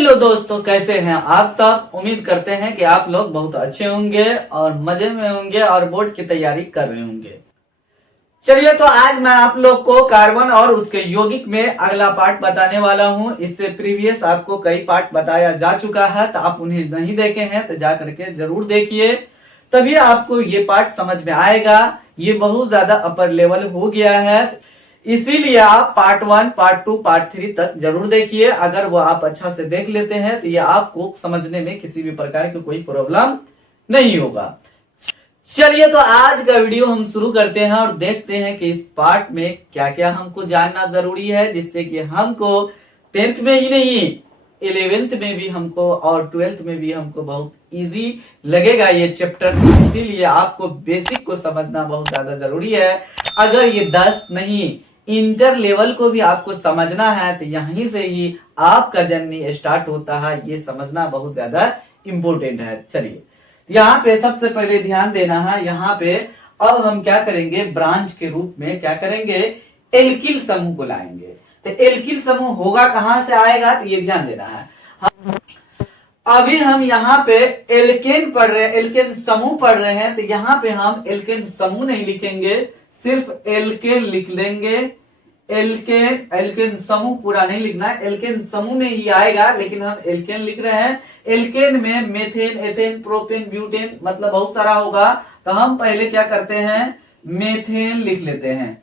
Hello दोस्तों, कैसे हैं आप सब। उम्मीद करते हैं कि आप लोग बहुत अच्छे होंगे और मजे में होंगे और बोर्ड की तैयारी कर रहे होंगे। चलिए, तो आज मैं आप लोग को कार्बन और उसके यौगिक में अगला पार्ट बताने वाला हूं। इससे प्रीवियस आपको कई पार्ट बताया जा चुका है, तो आप उन्हें नहीं देखे हैं तो जा करके जरूर देखिए, तभी आपको ये पार्ट समझ में आएगा। ये बहुत ज्यादा अपर लेवल हो गया है, इसीलिए आप पार्ट 1, पार्ट 2, पार्ट 3 तक जरूर देखिए। अगर वो आप अच्छा से देख लेते हैं तो ये आपको समझने में किसी भी प्रकार की कोई प्रॉब्लम नहीं होगा। चलिए, तो आज का वीडियो हम शुरू करते हैं और देखते हैं कि इस पार्ट में क्या क्या हमको जानना जरूरी है, जिससे कि हमको 10th में ही नहीं 11th में भी हमको और 12th में भी हमको बहुत इजी लगेगा ये चैप्टर। इसीलिए आपको बेसिक को समझना बहुत ज्यादा जरूरी है। अगर ये 10 नहीं इंटर लेवल को भी आपको समझना है तो यहीं से ही आपका जर्नी स्टार्ट होता है। ये समझना बहुत ज्यादा इंपॉर्टेंट है। चलिए, यहाँ पे सबसे पहले ध्यान देना है। यहाँ पे अब हम क्या करेंगे, ब्रांच के रूप में क्या करेंगे, एल्किल समूह को लाएंगे। तो एल्किल समूह होगा कहां से आएगा, तो ये ध्यान देना है। अभी हम यहाँ पे एल्केन पढ़ रहे हैं, एल्केन समूह पढ़ रहे हैं, तो यहाँ पे हम एल्केन समूह नहीं लिखेंगे, सिर्फ एल्केन लिख लेंगे। एल्केन समूह पूरा नहीं लिखना, एल्केन समूह में ही आएगा, लेकिन हम एल्केन लिख रहे हैं। एल्केन में मेथेन, एथेन, प्रोपेन, ब्यूटेन मतलब बहुत सारा होगा, तो हम पहले क्या करते हैं, मेथेन लिख लेते हैं।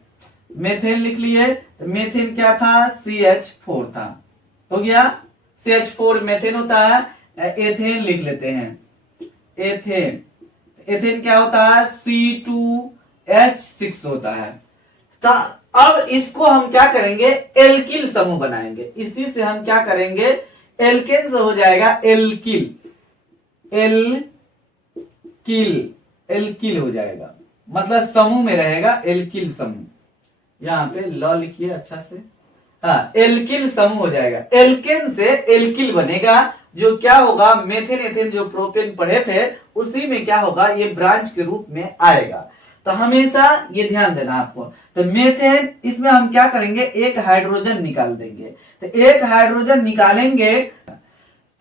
मेथेन लिख लिए, तो मेथेन क्या था, CH4 था, हो गया। CH4 मेथेन होता है। एथेन लिख लेते हैं, एथेन। एथेन क्या होता है, C2H6 होता है। तो अब इसको हम क्या करेंगे, एल्किल समूह बनाएंगे। इसी से हम क्या करेंगे, एल्केन से हो जाएगा एल्किल, एल्किल, एल्किल हो जाएगा, मतलब समूह में रहेगा एल्किल समूह। यहाँ पे ल लिखिए अच्छा से, हाँ, एल्किल समूह हो जाएगा। एल्केन से एल्किल बनेगा, जो क्या होगा, मेथेन एथेन जो प्रोपेन पढ़े थे उसी में क्या होगा, ये ब्रांच के रूप में आएगा। तो हमेशा ये ध्यान देना आपको। तो मेथेन, इसमें हम क्या करेंगे, एक हाइड्रोजन निकाल देंगे। तो एक हाइड्रोजन निकालेंगे,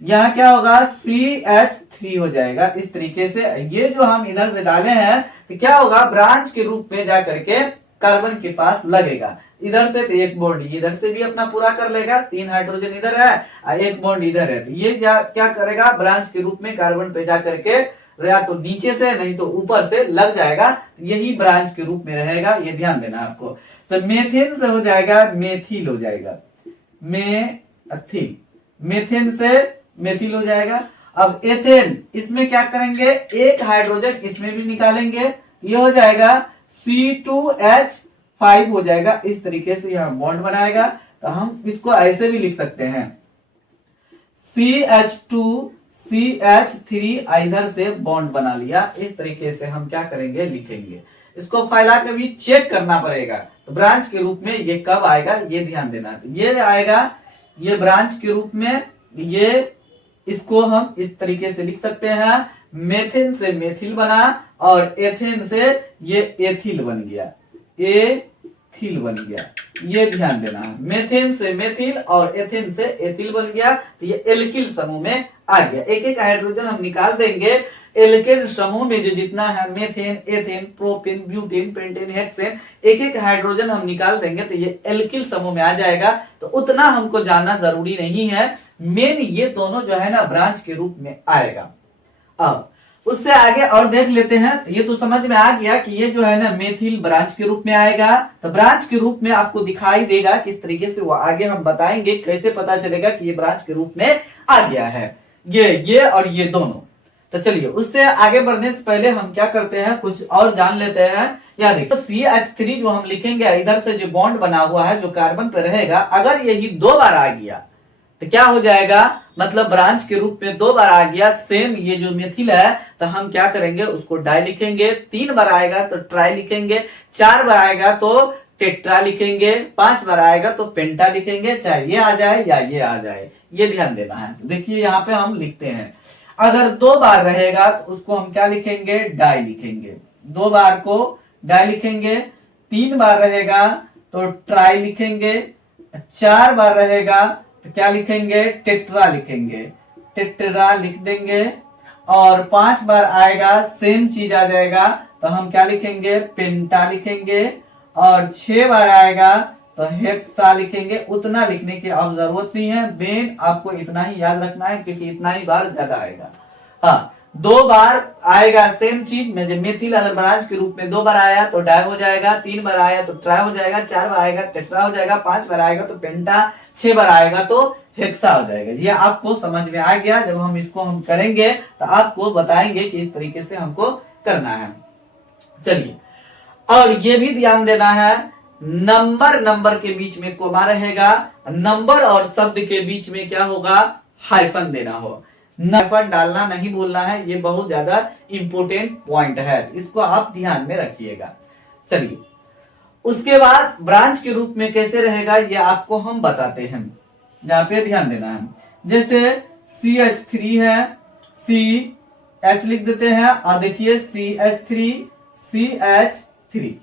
यहाँ क्या होगा, CH3 हो जाएगा। इस तरीके से ये जो हम इधर से डाले हैं, तो क्या होगा, ब्रांच के रूप में जा करके कार्बन के पास लगेगा। इधर से तो एक बॉन्ड इधर से भी अपना पूरा कर लेगा, 3 हाइड्रोजन इधर है और एक बॉन्ड इधर है, तो ये क्या करेगा, ब्रांच के रूप में कार्बन पे जा करके या तो नीचे से नहीं तो ऊपर से लग जाएगा, यही ब्रांच के रूप में रहेगा। ये ध्यान देना आपको। तो मेथेन से हो जाएगा मेथिल हो जाएगा, मेथिल, मेथेन से मेथिल हो जाएगा। अब एथेन, इसमें क्या करेंगे, एक हाइड्रोजन इसमें भी निकालेंगे, ये हो जाएगा C2H5 हो जाएगा। इस तरीके से यहाँ बॉन्ड बनाएगा। तो हम इसको ऐसे भी लिख सकते हैं, CH2 CH3 इधर से बॉन्ड बना लिया। इस तरीके से हम क्या करेंगे, लिखेंगे। इसको फैला के भी चेक करना पड़ेगा। तो ब्रांच के रूप में ये कब आएगा, ये ध्यान देना। तो ये आएगा, ये ब्रांच के रूप में, ये इसको हम इस तरीके से लिख सकते हैं, मेथेन से मेथिल बना और एथेन से ये एथिल बन गया, एथिल बन गया। ये ध्यान देना है, मेथेन से मेथिल और एथेन से एथिल बन गया, तो ये एल्किल समूह में आ गया। एक एक हाइड्रोजन हम निकाल देंगे। एल्केन समूह में जो जितना है, methane, ethane, propane, butane, pentane, hexane, एक एक हाइड्रोजन हम निकाल देंगे तो ये एल्किल समूह में आ जाएगा। तो उतना हमको जानना जरूरी नहीं है, मेन ये दोनों जो है ना ब्रांच के रूप में आएगा। अब उससे आगे और देख लेते हैं। तो ये तो समझ में आ गया कि ये जो है ना मेथिल ब्रांच के रूप में आएगा। तो ब्रांच के रूप में आपको दिखाई देगा किस तरीके से, वो आगे हम बताएंगे कैसे पता चलेगा कि ये ब्रांच के रूप में आ गया है, ये और ये दोनों। तो चलिए, उससे आगे बढ़ने से पहले हम क्या करते हैं, कुछ और जान लेते हैं। या देखो, CH3 जो हम लिखेंगे, इधर से जो बॉन्ड बना हुआ है जो कार्बन पे रहेगा, अगर यही 2 बार आ गया तो क्या हो जाएगा, मतलब ब्रांच के रूप में 2 बार आ गया। सेम ये जो मेथिल है, तो हम क्या करेंगे, उसको डाई लिखेंगे। 3 बार आएगा तो ट्राई लिखेंगे, 4 बार आएगा तो टेट्रा लिखेंगे, 5 बार आएगा तो पेंटा लिखेंगे, चाहे ये आ जाए या ये आ जाए। ये ध्यान देना है। तो देखिए, यहाँ पे हम लिखते हैं, अगर 2 बार रहेगा तो उसको हम क्या लिखेंगे, डाई लिखेंगे। 2 बार को डाई लिखेंगे। 3 बार रहेगा तो ट्राई लिखेंगे। 4 बार रहेगा तो क्या लिखेंगे, टेट्रा लिखेंगे, टेट्रा लिख देंगे। और 5 बार आएगा सेम चीज आ जाएगा तो हम क्या लिखेंगे, पेंटा लिखेंगे। और 6 बार आएगा तो हेक्सा लिखेंगे। उतना लिखने की अब जरूरत नहीं है, मेन आपको इतना ही याद रखना है क्योंकि इतना ही बार ज्यादा आएगा। हाँ, 2 बार आएगा सेम चीज में, जब मेथिल अगर ब्रांच के रूप में 2 बार आया तो डाई हो जाएगा, 3 बार आया तो ट्राई हो जाएगा, 4 बार आएगा टेट्रा हो जाएगा, 5 बार आएगा तो पेंटा, 6 बार आएगा तो हेक्सा हो जाएगा। ये आपको समझ में आ गया। जब हम इसको हम करेंगे तो आपको बताएंगे कि इस तरीके से हमको करना है। चलिए, और ये भी ध्यान देना है, नंबर के बीच में कोमा रहेगा, नंबर और शब्द के बीच में क्या होगा, हाइफन देना हो। हाइफन डालना नहीं बोलना है, ये बहुत ज्यादा इंपोर्टेंट पॉइंट है, इसको आप ध्यान में रखिएगा। चलिए, उसके बाद ब्रांच के रूप में कैसे रहेगा ये आपको हम बताते हैं, यहाँ पे ध्यान देना है। जैसे CH3 है, CH लिख देते हैं और देखिए CH3 CH3,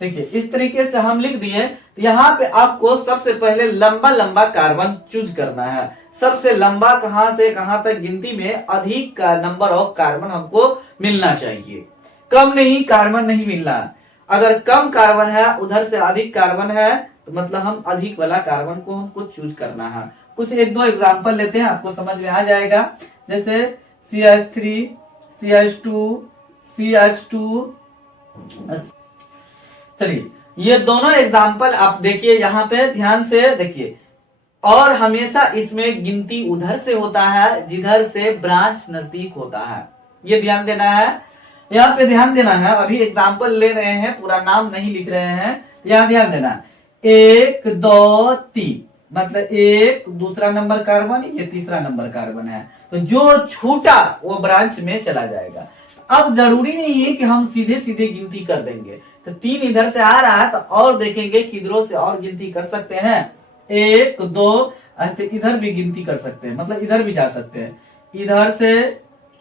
देखिए इस तरीके से हम लिख दिए। तो यहाँ पे आपको सबसे पहले लंबा लंबा कार्बन चूज करना है। सबसे लंबा कहां से कहां तक गिनती में अधिक का नंबर ऑफ कार्बन हमको मिलना चाहिए, कम नहीं कार्बन नहीं मिलना। अगर कम कार्बन है उधर से अधिक कार्बन है तो मतलब हम अधिक वाला कार्बन को हमको चूज करना है। कुछ 1-2 एग्जांपल लेते हैं, आपको समझ में आ जाएगा। जैसे CH3 CH2 CH2। चलिए, ये दोनों एग्जाम्पल आप देखिए, यहाँ पे ध्यान से देखिए। और हमेशा इसमें गिनती उधर से होता है जिधर से ब्रांच नजदीक होता है, ये ध्यान देना है। यहाँ पे ध्यान देना है, अभी एग्जाम्पल ले रहे हैं, पूरा नाम नहीं लिख रहे हैं, यहाँ ध्यान देना। 1 2 3 मतलब 1 दूसरा नंबर कार्बन, ये तीसरा नंबर कार्बन है, तो जो छूटा वो ब्रांच में चला जाएगा। अब जरूरी नहीं है कि हम सीधे सीधे गिनती कर देंगे, तो 3 इधर से आ रहा है तो और देखेंगे किधरों से और गिनती कर सकते हैं। 1 2 इधर भी गिनती कर सकते हैं, मतलब इधर भी जा सकते हैं, इधर से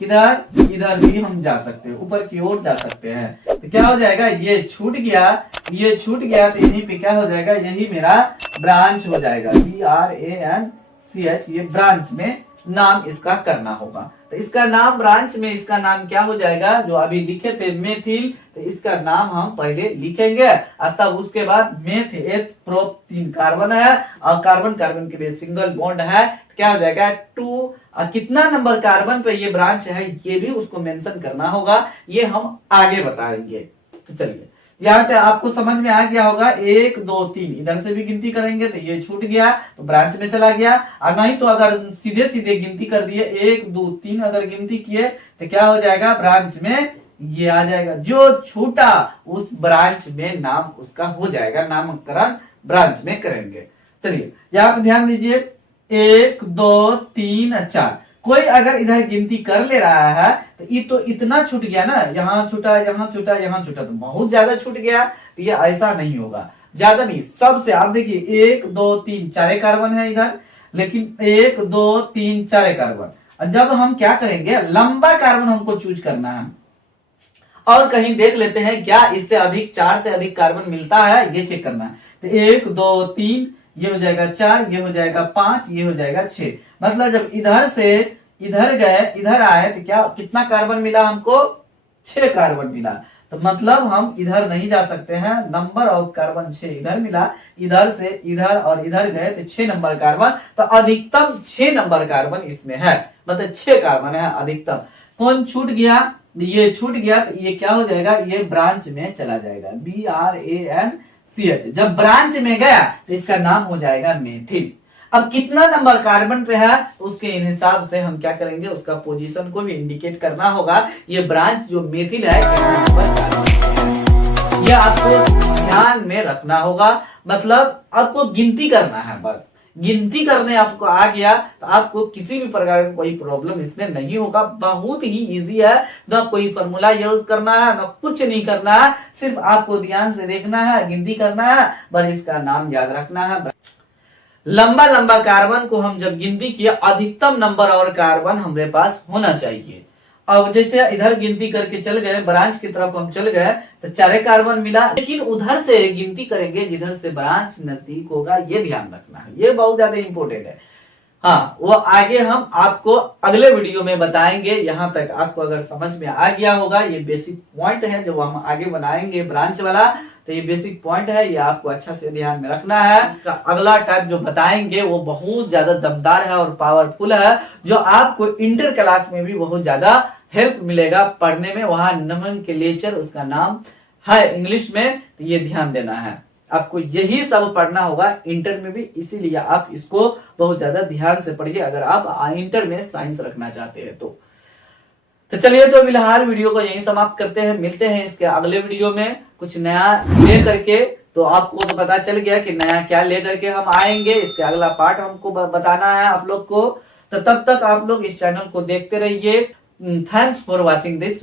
किधर, इधर भी हम जा सकते हैं, ऊपर की ओर जा सकते हैं। तो क्या हो जाएगा, ये छूट गया, ये छूट गया, तो यहीं पे क्या हो जाएगा, यही मेरा ब्रांच हो जाएगा। BRANCH, ये ब्रांच में नाम इसका करना होगा। तो इसका नाम ब्रांच में इसका नाम क्या हो जाएगा, जो अभी लिखे थे मेथिल, तो इसका नाम हम पहले लिखेंगे और तब उसके बाद मेथ एक प्रोप 3 कार्बन है और कार्बन कार्बन के लिए सिंगल बॉन्ड है, तो क्या हो जाएगा 2। और कितना नंबर कार्बन पे ये ब्रांच है ये भी उसको मेंशन करना होगा, ये हम आगे बताएंगे। तो चलिए, यहाँ पे आपको समझ में आ गया होगा। 1 2 3 इधर से भी गिनती करेंगे तो ये छूट गया तो ब्रांच में चला गया, और नहीं तो अगर सीधे सीधे गिनती कर दिए 1 2 3 अगर गिनती किए तो क्या हो जाएगा, ब्रांच में ये आ जाएगा। जो छूटा उस ब्रांच में नाम उसका हो जाएगा, नामकरण ब्रांच में करेंगे। चलिए, यहाँ पे ध्यान दीजिए, 1 2 3 4। कोई अगर इधर गिनती कर ले रहा है तो ये तो इतना छूट गया ना, यहाँ छूटा यहाँ छूटा यहाँ छूटा, तो बहुत ज्यादा छूट गया। तो ये ऐसा नहीं होगा, ज्यादा नहीं, सबसे आप देखिए 1 2 3 4 कार्बन है इधर, लेकिन 1 2 3 4 कार्बन। और जब हम क्या करेंगे, लंबा कार्बन हमको चूज करना है और कहीं देख लेते हैं क्या इससे अधिक 4 से अधिक कार्बन मिलता है, ये चेक करना है। तो 1 2 3 ये हो जाएगा 4, ये हो जाएगा 5, ये हो जाएगा 6। मतलब जब इधर से इधर गए, इधर आए तो क्या कितना कार्बन मिला हमको, 6 कार्बन मिला। तो मतलब हम इधर नहीं जा सकते हैं, नंबर ऑफ कार्बन 6 इधर मिला, इधर से इधर और इधर गए तो 6 नंबर कार्बन, तो अधिकतम 6 नंबर कार्बन इसमें है, मतलब 6 कार्बन है अधिकतम। कौन छूट गया, ये छूट गया तो ये क्या हो जाएगा, ये ब्रांच में चला जाएगा, BRANCH। जब ब्रांच में गया तो इसका नाम हो जाएगा मेथिल। अब कितना नंबर कार्बन पे है उसके हिसाब से हम क्या करेंगे, उसका पोजीशन को भी इंडिकेट करना होगा। ये ब्रांच जो मेथिल है कितना नंबर कार्बन पे है, ये आपको ध्यान में रखना होगा। मतलब आपको गिनती करना है, बस गिनती करने आपको आ गया तो आपको किसी भी प्रकार का कोई प्रॉब्लम इसमें नहीं होगा। बहुत ही इजी है, ना कोई फॉर्मूला यूज करना है, ना कुछ नहीं करना है, सिर्फ आपको ध्यान से देखना है, गिनती करना है, बस इसका नाम याद रखना है। लंबा लंबा कार्बन को हम जब गिनती किया, अधिकतम नंबर और कार्बन हमारे पास होना चाहिए। अब जैसे इधर गिनती करके चल गए, ब्रांच की तरफ हम चल गए तो 4 कार्बन मिला, लेकिन उधर से गिनती करेंगे जिधर से ब्रांच नजदीक होगा, ये ध्यान रखना है, ये बहुत ज्यादा इंपॉर्टेंट है। हाँ, वो आगे हम आपको अगले वीडियो में बताएंगे। यहाँ तक आपको अगर समझ में आ गया होगा, ये बेसिक पॉइंट है जो हम आगे बनाएंगे ब्रांच वाला, तो ये बेसिक पॉइंट है, ये आपको अच्छा से ध्यान में रखना है। इसका अगला टाइप जो बताएंगे वो बहुत ज्यादा दमदार है और पावरफुल है, जो आपको इंटर क्लास में भी बहुत ज्यादा हेल्प मिलेगा पढ़ने में। वहां नोमेनक्लेचर उसका नाम है इंग्लिश में, तो ये ध्यान देना है। आपको यही सब पढ़ना होगा इंटर में भी, इसीलिए आप इसको बहुत ज्यादा ध्यान से पढ़िए अगर आप इंटर में साइंस रखना चाहते हैं तो चलिए, तो फिलहाल वीडियो को यहीं समाप्त करते हैं। मिलते हैं इसके अगले वीडियो में कुछ नया ले करके। तो आपको तो पता चल गया कि नया क्या ले करके हम आएंगे, इसके अगला पार्ट हमको बताना है आप लोग को। तो तब तक आप लोग इस चैनल को देखते रहिए। Thanks for watching this.